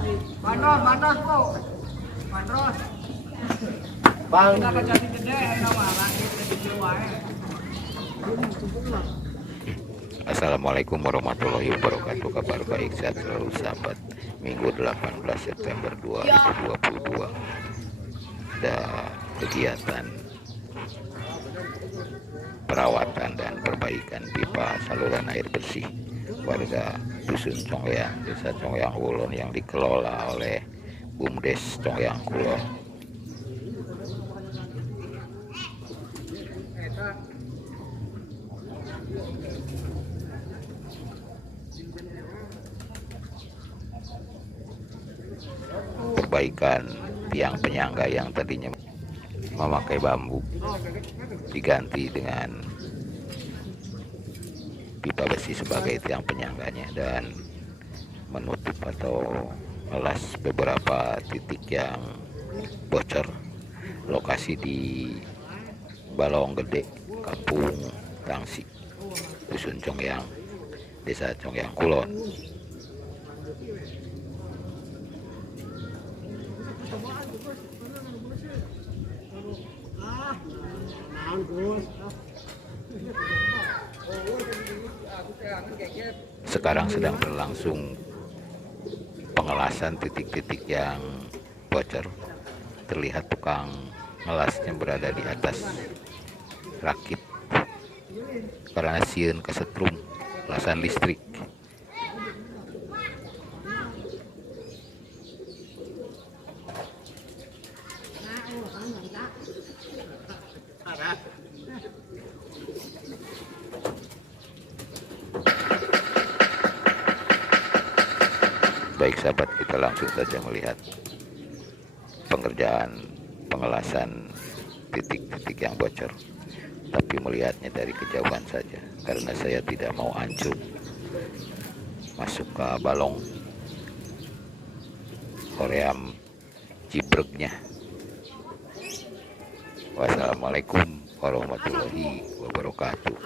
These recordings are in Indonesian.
Bandros, bandros po. Bandros. Bang. Kita ke Jati Gede, nama langit di Jawa. Assalamualaikum warahmatullahi wabarakatuh. Kabar baik, sehat selalu sahabat. Minggu 18 September 2022. Ada kegiatan perawatan dan perbaikan pipa saluran air bersih warga Dusun Congyang, Desa Congyang Kulon yang dikelola oleh BUMDes Congyang Kulon. Perbaikan tiang penyangga yang tadinya memakai bambu diganti dengan pipa besi sebagai tiang penyangganya dan menutup atau melas beberapa titik yang bocor. Lokasi di Balong Gede, Kampung Tangsik, Dusun Congyang, Desa Congyang Kulon. Sekarang sedang berlangsung pengelasan titik-titik yang bocor. Terlihat tukang ngelasnya berada di atas rakit karena sieun kesetrum lasan listrik. Baik sahabat, kita langsung saja melihat pengerjaan pengelasan titik-titik yang bocor, tapi melihatnya dari kejauhan saja karena saya tidak mau hancur masuk ke balong koream jibregnya. Wassalamualaikum warahmatullahi wabarakatuh.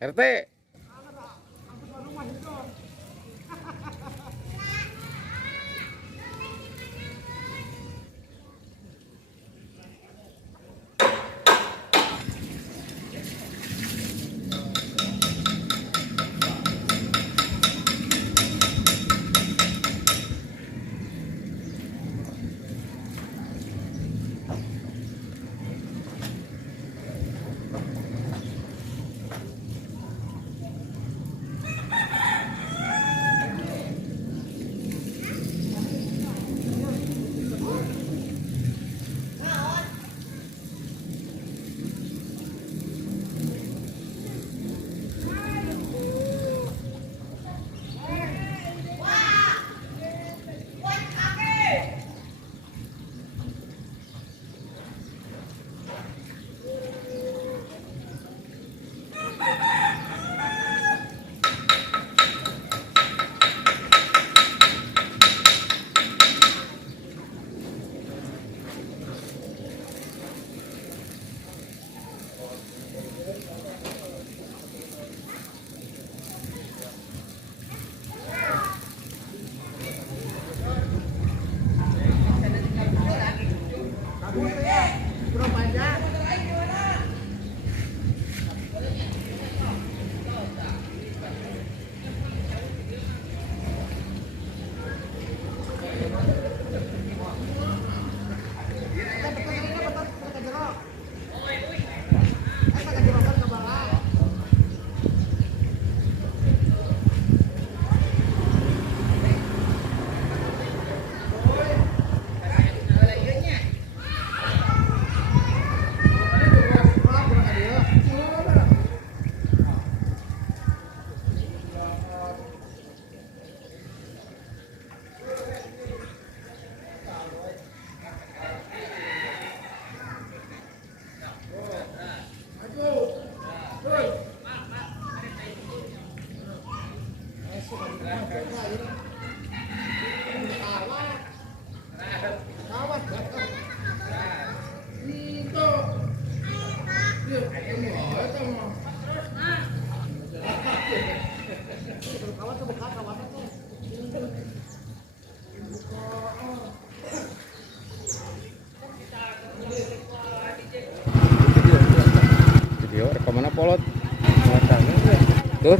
RT. Video rekaman polot. Tur.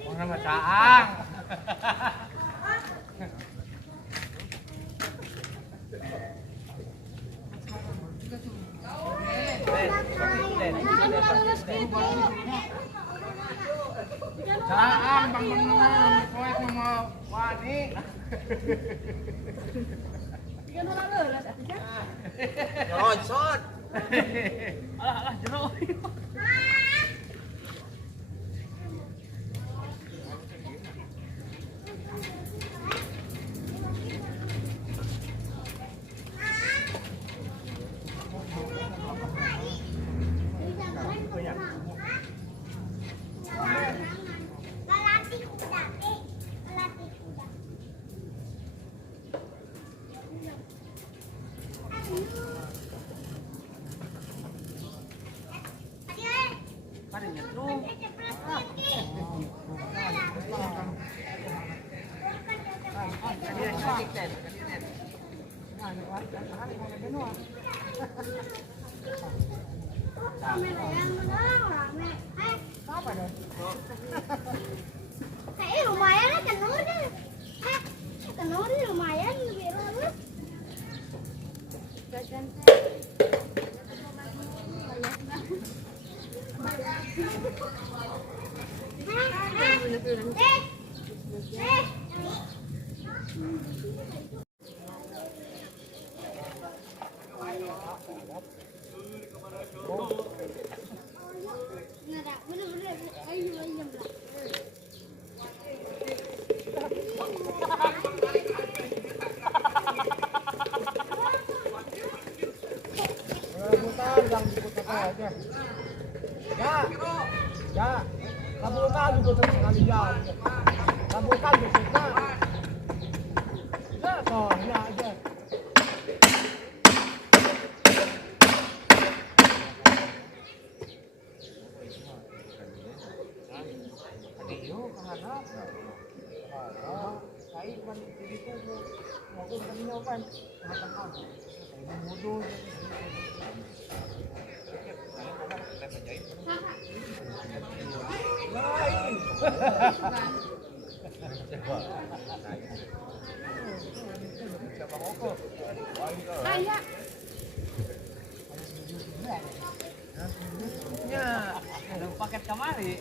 ngomong sama Caang. Caang bangun kowe mau wani. Nyosot. Alah jero. Kayaknya lumayan lah tenur deh. Tenur deh lumayan biru lu. Yang diputar aja. Ya. Kabulkan diputar sekali jam. Kabulkan diputar. Ya, toh, ya aja. Adio kemana? Saya kan diriku mau ke Kalimantan. Saya mau Kayak Ya, ada paket kemari.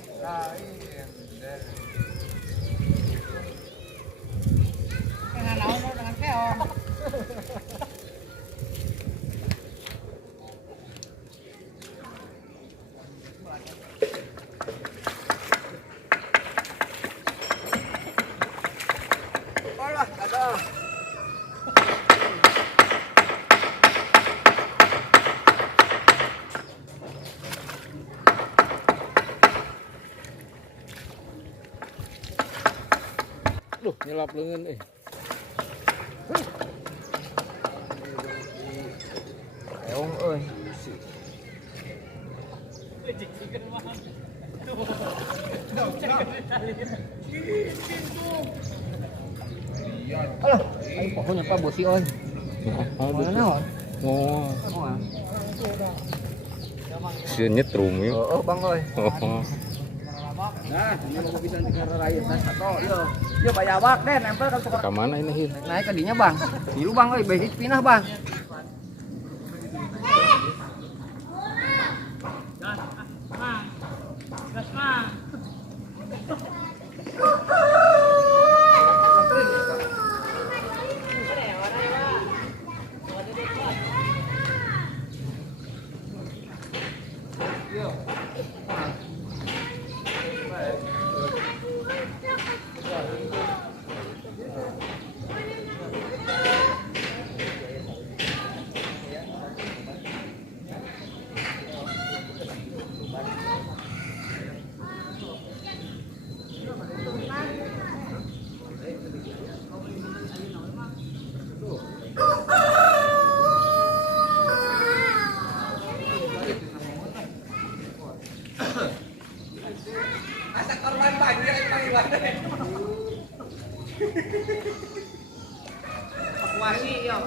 Dengan naon dengan lap leungeun Eong euy. Alah, ayo pokoknya Pak Bosi euy. Mana naon? Oh, sieun nyetrum ya. Heeh, Bang euy. Oh. Nah, ini mau bisa di karena rakyat nah satu. Yo bayawak deh nempel kan suka Ka mana ini Hin? naik ke dinya, Bang. Dilu Bang euy, behit pinah, Bang. Evakuasi yo.